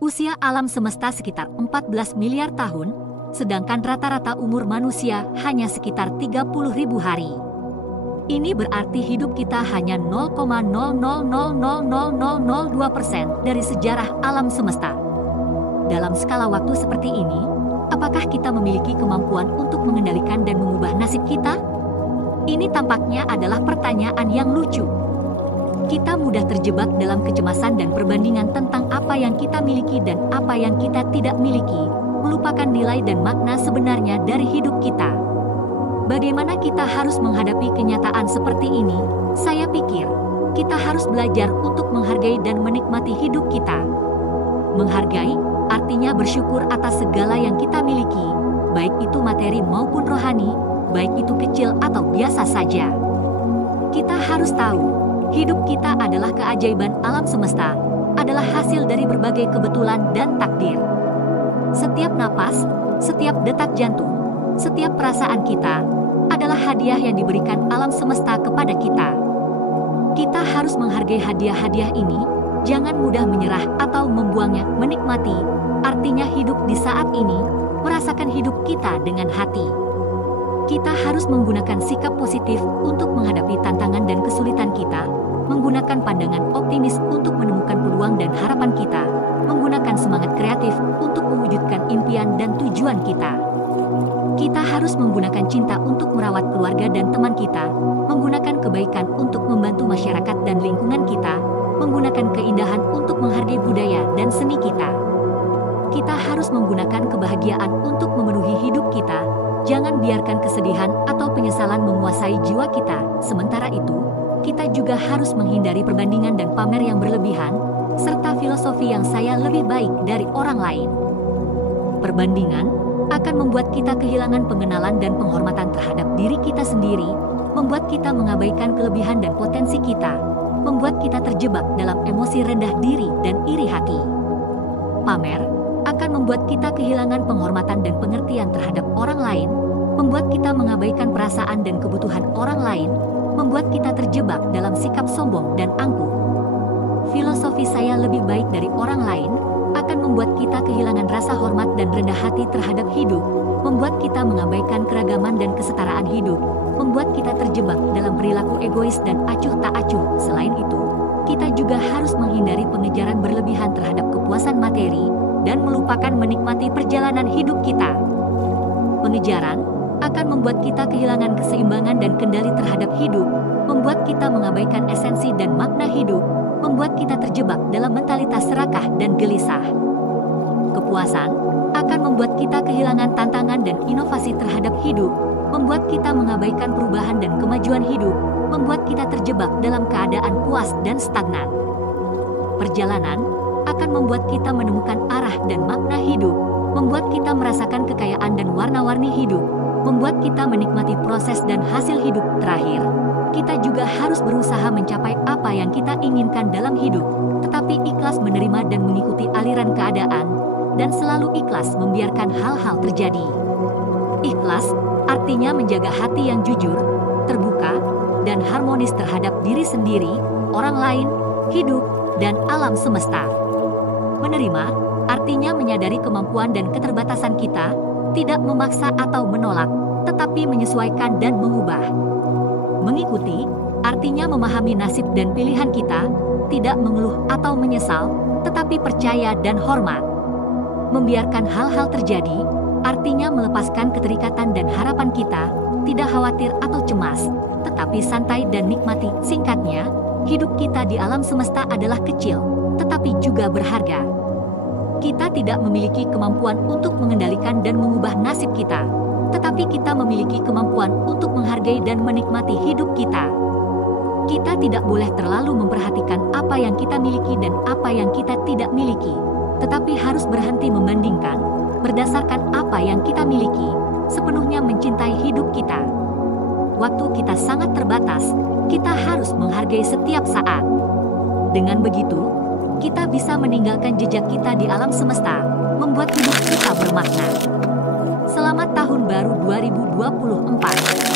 Usia alam semesta sekitar 14 miliar tahun, sedangkan rata-rata umur manusia hanya sekitar 30.000 hari. Ini berarti hidup kita hanya 0,0000002% dari sejarah alam semesta. Dalam skala waktu seperti ini, apakah kita memiliki kemampuan untuk mengendalikan dan mengubah nasib kita? Ini tampaknya adalah pertanyaan yang lucu. Kita mudah terjebak dalam kecemasan dan perbandingan tentang apa yang kita miliki dan apa yang kita tidak miliki, melupakan nilai dan makna sebenarnya dari hidup kita. Bagaimana kita harus menghadapi kenyataan seperti ini? Saya pikir, kita harus belajar untuk menghargai dan menikmati hidup kita. Menghargai artinya bersyukur atas segala yang kita miliki, baik itu materi maupun rohani, baik itu kecil atau biasa saja. Kita harus tahu, hidup kita adalah keajaiban alam semesta, adalah hasil dari berbagai kebetulan dan takdir. Setiap napas, setiap detak jantung, setiap perasaan kita adalah hadiah yang diberikan alam semesta kepada kita. Kita harus menghargai hadiah-hadiah ini, jangan mudah menyerah atau membuangnya. Menikmati, artinya hidup di saat ini, merasakan hidup kita dengan hati. Kita harus menggunakan sikap positif untuk menghadapi tantangan dan kesulitan kita, menggunakan pandangan optimis untuk menemukan peluang dan harapan kita, menggunakan semangat kreatif untuk mewujudkan impian dan tujuan kita. Kita harus menggunakan cinta untuk merawat keluarga dan teman kita, menggunakan kebaikan untuk membantu masyarakat dan lingkungan kita, menggunakan keindahan untuk menghargai budaya dan seni kita. Kita harus menggunakan kebahagiaan untuk memenuhi hidup kita. Jangan biarkan kesedihan atau penyesalan menguasai jiwa kita. Sementara itu, kita juga harus menghindari perbandingan dan pamer yang berlebihan, serta filosofi yang saya lebih baik dari orang lain. Perbandingan akan membuat kita kehilangan pengenalan dan penghormatan terhadap diri kita sendiri, membuat kita mengabaikan kelebihan dan potensi kita, membuat kita terjebak dalam emosi rendah diri dan iri hati. Pamer akan membuat kita kehilangan penghormatan dan pengertian terhadap orang lain, membuat kita mengabaikan perasaan dan kebutuhan orang lain, membuat kita terjebak dalam sikap sombong dan angkuh. Filosofi saya lebih baik dari orang lain akan membuat kita kehilangan rasa hormat dan rendah hati terhadap hidup, membuat kita mengabaikan keragaman dan kesetaraan hidup, membuat kita terjebak dalam perilaku egois dan acuh tak acuh. Selain itu, kita juga harus menghindari pengejaran berlebihan terhadap kepuasan materi dan melupakan menikmati perjalanan hidup kita. Pengejaran akan membuat kita kehilangan keseimbangan dan kendali terhadap hidup, membuat kita mengabaikan esensi dan makna hidup, membuat kita terjebak dalam mentalitas serakah dan gelisah. Kepuasan akan membuat kita kehilangan tantangan dan inovasi terhadap hidup, membuat kita mengabaikan perubahan dan kemajuan hidup, membuat kita terjebak dalam keadaan puas dan stagnan. Perjalanan akan membuat kita menemukan arah dan makna hidup, membuat kita merasakan kekayaan dan warna-warni hidup, membuat kita menikmati proses dan hasil hidup. Terakhir, kita juga harus berusaha mencapai apa yang kita inginkan dalam hidup, tetapi ikhlas menerima dan mengikuti aliran keadaan, dan selalu ikhlas membiarkan hal-hal terjadi. Ikhlas artinya menjaga hati yang jujur, terbuka, dan harmonis terhadap diri sendiri, orang lain, hidup, dan alam semesta. Menerima artinya menyadari kemampuan dan keterbatasan kita, tidak memaksa atau menolak, tetapi menyesuaikan dan mengubah. Mengikuti artinya memahami nasib dan pilihan kita, tidak mengeluh atau menyesal, tetapi percaya dan hormat. Membiarkan hal-hal terjadi artinya melepaskan keterikatan dan harapan kita, tidak khawatir atau cemas, tetapi santai dan nikmati. Singkatnya, hidup kita di alam semesta adalah kecil, tetapi juga berharga. Kita tidak memiliki kemampuan untuk mengendalikan dan mengubah nasib kita, tetapi kita memiliki kemampuan untuk menghargai dan menikmati hidup kita. Kita tidak boleh terlalu memperhatikan apa yang kita miliki dan apa yang kita tidak miliki, tetapi harus berhenti membandingkan, berdasarkan apa yang kita miliki, sepenuhnya mencintai hidup kita. Waktu kita sangat terbatas, kita harus menghargai setiap saat. Dengan begitu, kita bisa meninggalkan jejak kita di alam semesta, membuat hidup kita bermakna. Selamat Tahun Baru 2024.